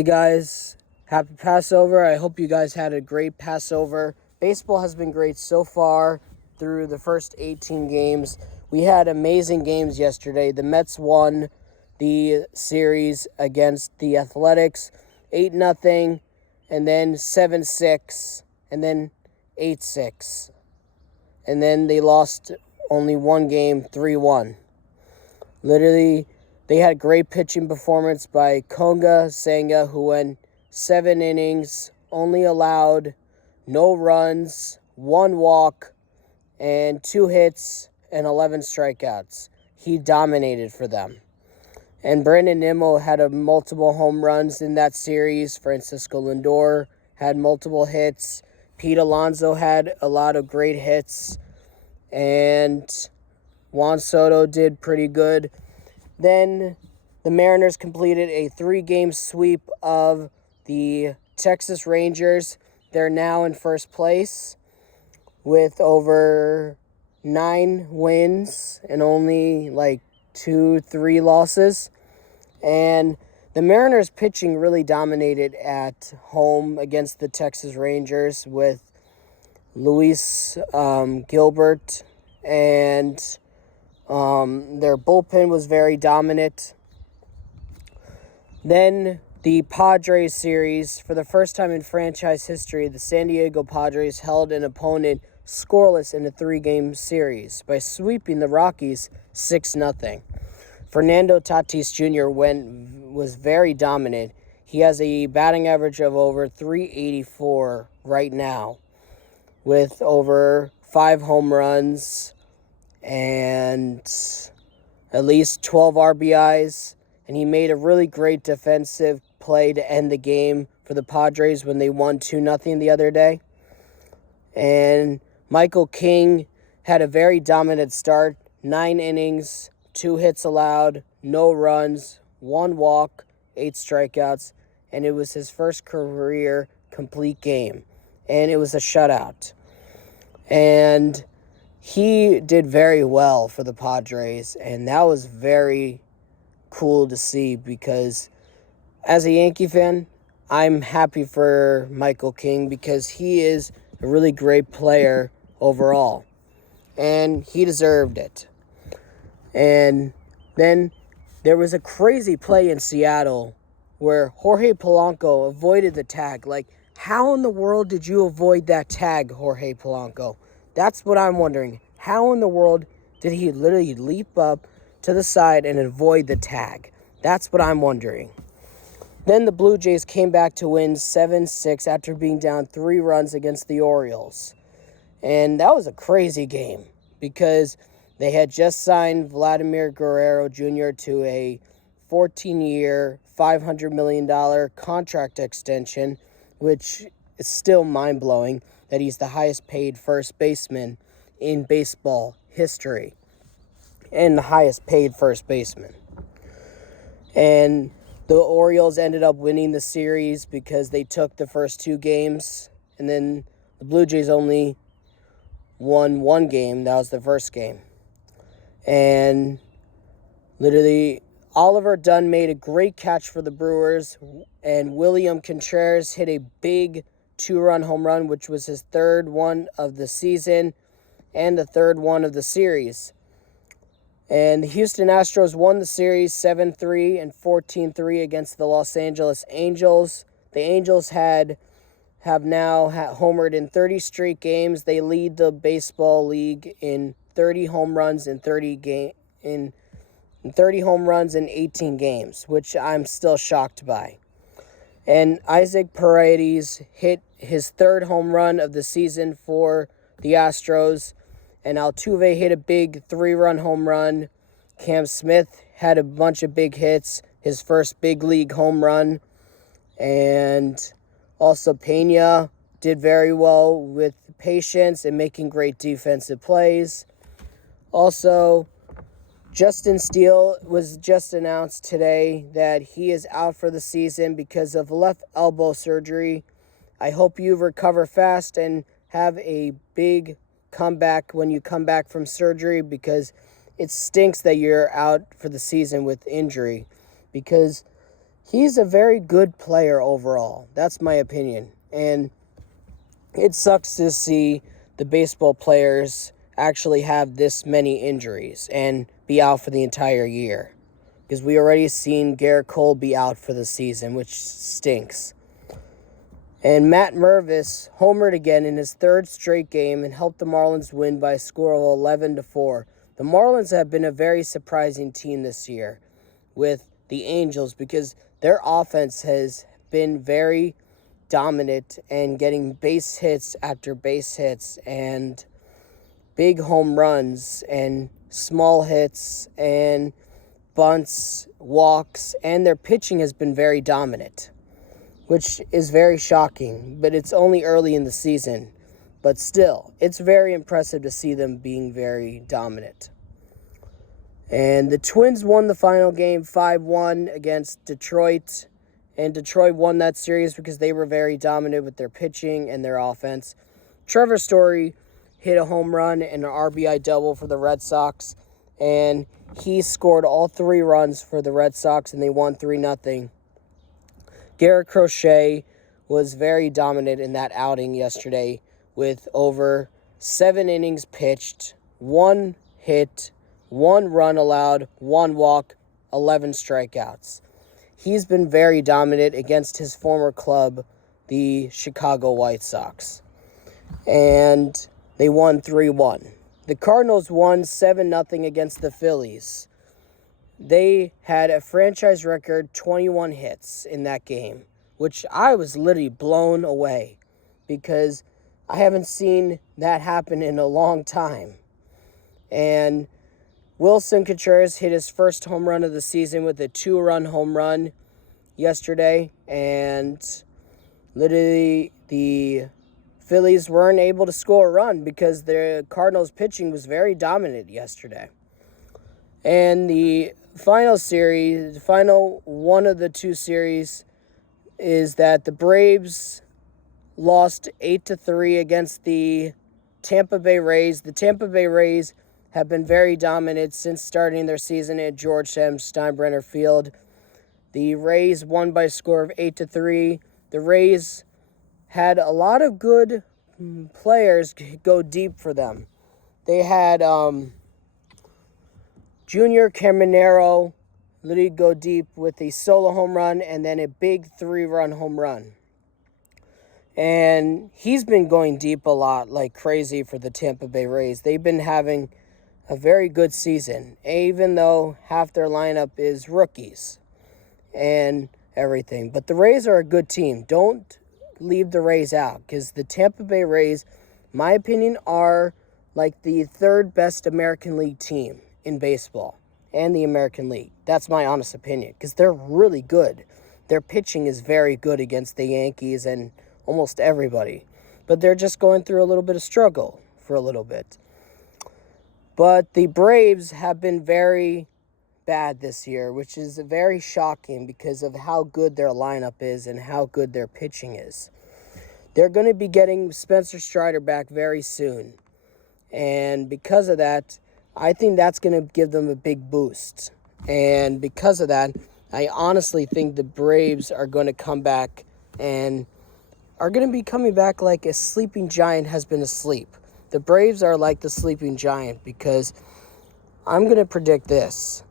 Hey guys, happy Passover. I hope you guys had a great Passover. Baseball has been great so far through the first 18 games. We had amazing games yesterday. The Mets won the series against the Athletics 8-0, and then 7-6, and then 8-6. And then they lost only one game, 3-1. Literally, they had great pitching performance by Konga Senga, who went 7 innings, only allowed no runs, 1 walk, and 2 hits and 11 strikeouts. He dominated for them. And Brandon Nimmo had multiple home runs in that series. Francisco Lindor had multiple hits. Pete Alonso had a lot of great hits. And Juan Soto did pretty good. Then the Mariners completed a 3-game sweep of the Texas Rangers. They're now in first place with over 9 wins and only 2-3 losses. And the Mariners pitching really dominated at home against the Texas Rangers with Luis Gilbert, and their bullpen was very dominant. Then the Padres series, for the first time in franchise history, the San Diego Padres held an opponent scoreless in a 3-game series by sweeping the Rockies 6-0. Fernando Tatis Jr. was very dominant. He has a batting average of over .384 right now, with over 5 home runs and at least 12 RBIs. And he made a really great defensive play to end the game for the Padres when they won 2-0 the other day. And Michael King had a very dominant start. 9 innings, 2 hits allowed, no runs, 1 walk, 8 strikeouts. And it was his first career complete game. And it was a shutout. And he did very well for the Padres, and that was very cool to see because as a Yankee fan, I'm happy for Michael King because he is a really great player overall, and he deserved it. And then there was a crazy play in Seattle where Jorge Polanco avoided the tag. How in the world did you avoid that tag, Jorge Polanco? That's what I'm wondering. How in the world did he literally leap up to the side and avoid the tag? That's what I'm wondering. Then the Blue Jays came back to win 7-6 after being down 3 runs against the Orioles. And that was a crazy game because they had just signed Vladimir Guerrero Jr. to a 14-year, $500 million contract extension, which is still mind-blowing that he's the highest paid first baseman in baseball history and the highest paid first baseman. And the Orioles ended up winning the series because they took the first 2 games, and then the Blue Jays only won 1 game. That was the first game. And literally, Oliver Dunn made a great catch for the Brewers, and William Contreras hit a big 2-run home run, which was his 3rd one of the season and the 3rd one of the series. And the Houston Astros won the series 7-3 and 14-3 against the Los Angeles Angels. The Angels have now homered in 30 straight games. They lead the baseball league in 30 home runs in 30 home runs in 18 games, which I'm still shocked by. And Isaac Paredes hit his 3rd home run of the season for the Astros. And Altuve hit a big 3-run home run. Cam Smith had a bunch of big hits, his first big league home run. And also Pena did very well with patience and making great defensive plays. Also, Justin Steele was just announced today that he is out for the season because of left elbow surgery. I hope you recover fast and have a big comeback when you come back from surgery, because it stinks that you're out for the season with injury, because he's a very good player overall. That's my opinion. And it sucks to see the baseball players actually have this many injuries and be out for the entire year. Because we already seen Garrett Cole be out for the season, which stinks. And Matt Mervis homered again in his third straight game and helped the Marlins win by a score of 11-4. The Marlins have been a very surprising team this year with the Angels because their offense has been very dominant and getting base hits after base hits and big home runs and small hits and bunts, walks, and their pitching has been very dominant, which is very shocking, but it's only early in the season. But still, it's very impressive to see them being very dominant. And the Twins won the final game 5-1 against Detroit. And Detroit won that series because they were very dominant with their pitching and their offense. Trevor Story hit a home run and an RBI double for the Red Sox. And he scored all 3 runs for the Red Sox, and they won 3-0. Garrett Crochet was very dominant in that outing yesterday with over 7 innings pitched, 1 hit, 1 run allowed, 1 walk, 11 strikeouts. He's been very dominant against his former club, the Chicago White Sox. And they won 3-1. The Cardinals won 7-0 against the Phillies. They had a franchise record 21 hits in that game, which I was literally blown away because I haven't seen that happen in a long time. And Wilson Contreras hit his first home run of the season with a 2-run home run yesterday, and literally the Phillies weren't able to score a run because the Cardinals pitching was very dominant yesterday. And the final one of the 2 series is that the Braves lost 8-3 against the Tampa Bay Rays. The Tampa Bay Rays have been very dominant since starting their season at George M. Steinbrenner Field. The Rays won by a score of 8-3. The Rays had a lot of good players go deep for them. They had Junior Caminero literally go deep with a solo home run and then a big 3-run home run. And he's been going deep a lot like crazy for the Tampa Bay Rays. They've been having a very good season, even though half their lineup is rookies and everything. But the Rays are a good team. Don't leave the Rays out because the Tampa Bay Rays, my opinion, are like the 3rd best American League team in baseball and the American League. That's my honest opinion because they're really good. Their pitching is very good against the Yankees and almost everybody. But they're just going through a little bit of struggle for a little bit. But the Braves have been very bad this year, which is very shocking because of how good their lineup is and how good their pitching is. They're going to be getting Spencer Strider back very soon. And because of that, I think that's going to give them a big boost. And because of that, I honestly think the Braves are going to come back and are going to be coming back like a sleeping giant has been asleep. The Braves are like the sleeping giant because I'm going to predict this.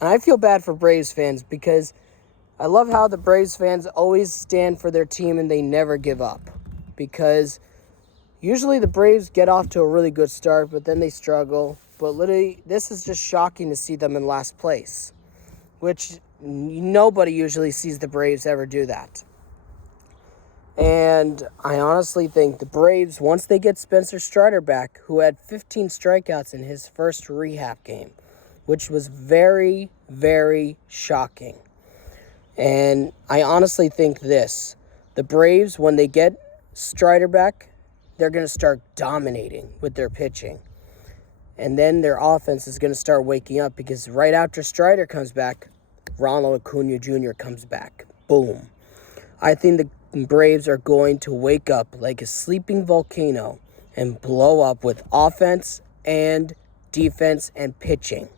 And I feel bad for Braves fans because I love how the Braves fans always stand for their team and they never give up. Because usually the Braves get off to a really good start, but then they struggle. But literally, this is just shocking to see them in last place, which nobody usually sees the Braves ever do that. And I honestly think the Braves, once they get Spencer Strider back, who had 15 strikeouts in his first rehab game, which was very, very shocking. And I honestly think this. The Braves, when they get Strider back, they're going to start dominating with their pitching. And then their offense is going to start waking up because right after Strider comes back, Ronald Acuna Jr. comes back. Boom. I think the Braves are going to wake up like a sleeping volcano and blow up with offense and defense and pitching.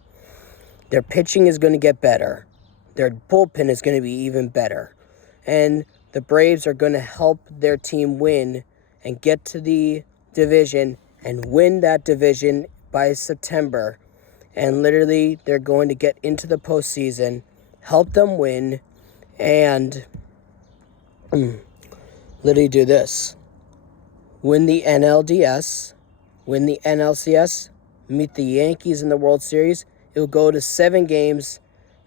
Their pitching is going to get better. their bullpen is going to be even better. And the Braves are going to help their team win and get to the division and win that division by September. And literally, they're going to get into the postseason, help them win, and literally do this. Win the NLDS, win the NLCS, meet the Yankees in the World Series. It will go to 7 games,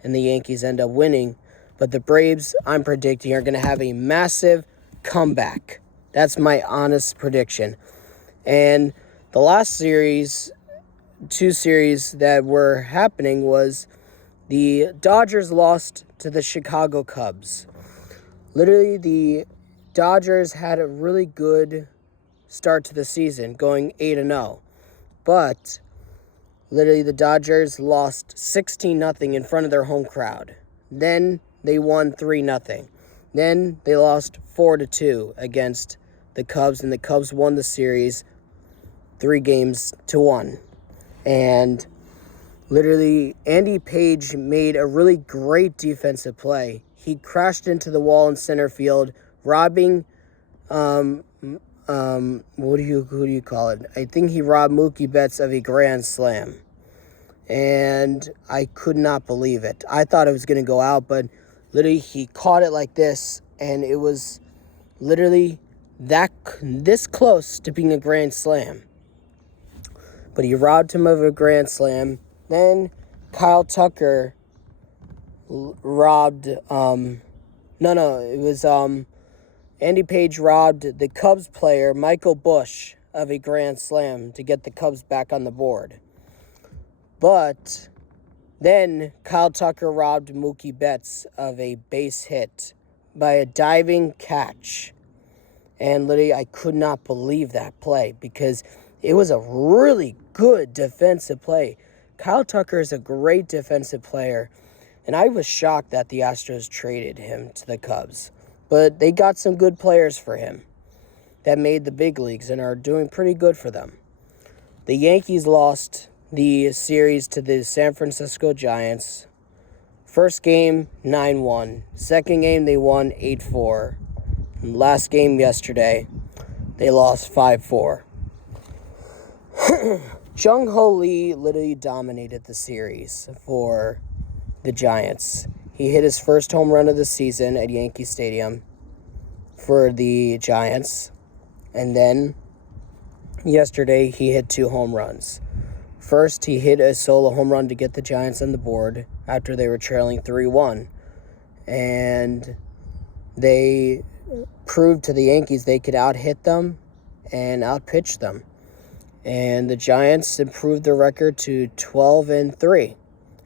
and the Yankees end up winning. But the Braves, I'm predicting, are going to have a massive comeback. That's my honest prediction. And the last series, 2 series that were happening was the Dodgers lost to the Chicago Cubs. Literally, the Dodgers had a really good start to the season, going 8-0. But literally, the Dodgers lost 16-0 in front of their home crowd. Then they won 3-0. Then they lost 4-2 against the Cubs, and the Cubs won the series 3-1. And literally, Andy Page made a really great defensive play. He crashed into the wall in center field, robbing, who do you call it? I think he robbed Mookie Betts of a grand slam. And I could not believe it. I thought it was going to go out, but literally he caught it like this, and it was literally this close to being a grand slam. But he robbed him of a grand slam. Then Kyle Tucker robbed, Andy Page robbed the Cubs player, Michael Busch, of a grand slam to get the Cubs back on the board. But then Kyle Tucker robbed Mookie Betts of a base hit by a diving catch. And literally, I could not believe that play because it was a really good defensive play. Kyle Tucker is a great defensive player, and I was shocked that the Astros traded him to the Cubs. But they got some good players for him that made the big leagues and are doing pretty good for them. The Yankees lost the series to the San Francisco Giants. First game, 9-1. Second game, they won 8-4. Last game yesterday, they lost 5-4. Jung-Ho Lee literally dominated the series for the Giants. He hit his first home run of the season at Yankee Stadium for the Giants. And then yesterday, he hit 2 home runs. First, he hit a solo home run to get the Giants on the board after they were trailing 3-1. And they proved to the Yankees they could out-hit them and out-pitch them. And the Giants improved their record to 12-3.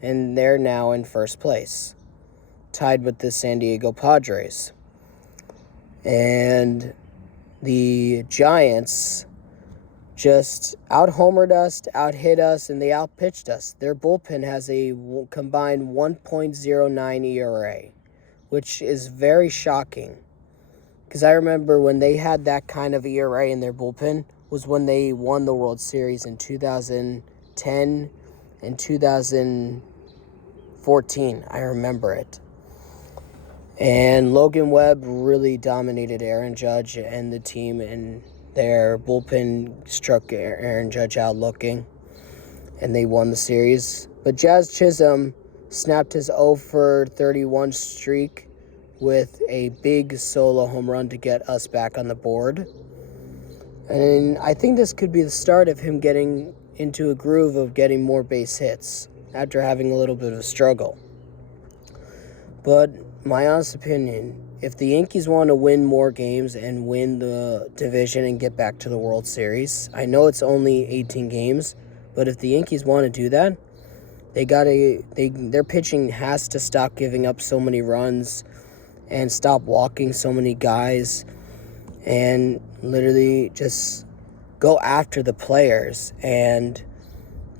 And they're now in first place, tied with the San Diego Padres. And the Giants just out-homered us, out-hit us, and they out-pitched us. Their bullpen has a combined 1.09 ERA, which is very shocking. Because I remember when they had that kind of ERA in their bullpen was when they won the World Series in 2010 and 2014. I remember it. And Logan Webb really dominated Aaron Judge and the team, and their bullpen struck Aaron Judge out looking, and they won the series. But Jazz Chisholm snapped his 0-for-31 streak with a big solo home run to get us back on the board. And I think this could be the start of him getting into a groove of getting more base hits after having a little bit of a struggle. But my honest opinion, if the Yankees want to win more games and win the division and get back to the World Series, I know it's only 18 games, but if the Yankees want to do that, their pitching has to stop giving up so many runs and stop walking so many guys and literally just go after the players and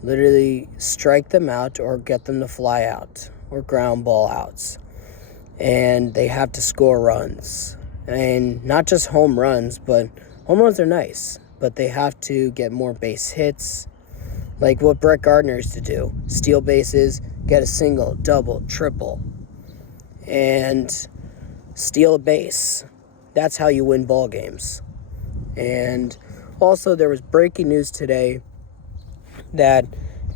literally strike them out or get them to fly out or ground ball outs. And they have to score runs. And not just home runs, but home runs are nice. But they have to get more base hits, like what Brett Gardner used to do. Steal bases, get a single, double, triple. and steal a base. That's how you win ball games. And also, there was breaking news today that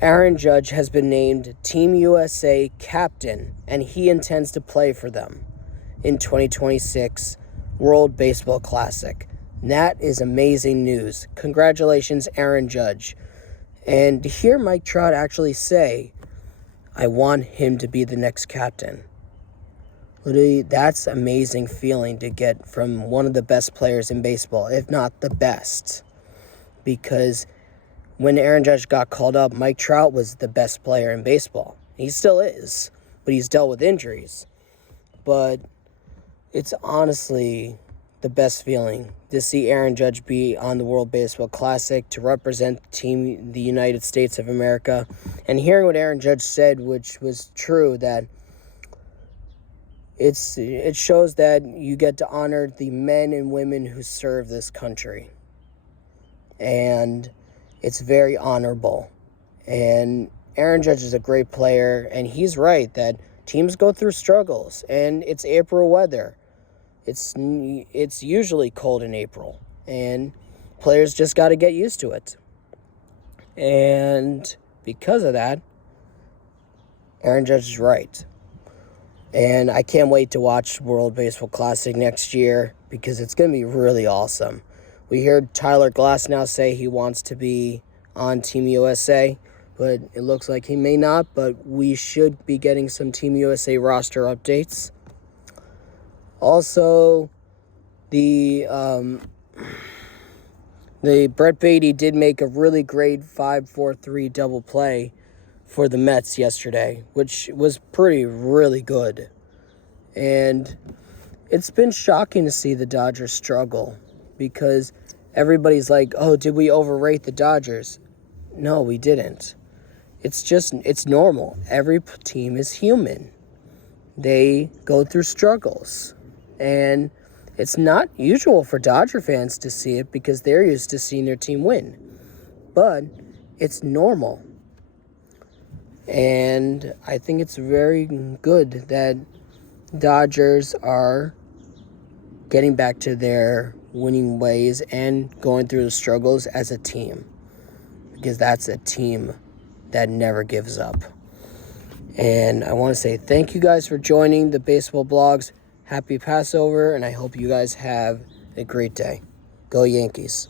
Aaron Judge has been named Team USA captain, and he intends to play for them in 2026 World Baseball Classic. That is amazing news. Congratulations, Aaron Judge. And to hear Mike Trout actually say, I want him to be the next captain. Literally, that's an amazing feeling to get from one of the best players in baseball, if not the best. Because when Aaron Judge got called up, Mike Trout was the best player in baseball. He still is, but he's dealt with injuries. But it's honestly the best feeling to see Aaron Judge be on the World Baseball Classic, to represent the United States of America. And hearing what Aaron Judge said, which was true, that it shows that you get to honor the men and women who serve this country. And it's very honorable. And Aaron Judge is a great player, and he's right that teams go through struggles, and it's April weather. It's usually cold in April, and players just got to get used to it. And because of that, Aaron Judge is right. And I can't wait to watch World Baseball Classic next year, because it's going to be really awesome. We heard Tyler Glasnow say he wants to be on Team USA, but it looks like he may not. But we should be getting some Team USA roster updates. Also, the Brett Beatty did make a really great 5-4-3 double play for the Mets yesterday, which was really good. And it's been shocking to see the Dodgers struggle, because everybody's like, oh, did we overrate the Dodgers? No, we didn't. It's normal. Every team is human. They go through struggles. And it's not usual for Dodger fans to see it, because they're used to seeing their team win. But it's normal. And I think it's very good that Dodgers are getting back to their winning ways and going through the struggles as a team, because that's a team that never gives up. And I want to say thank you guys for joining the Baseball Blogs. Happy Passover, and I hope you guys have a great day. Go Yankees.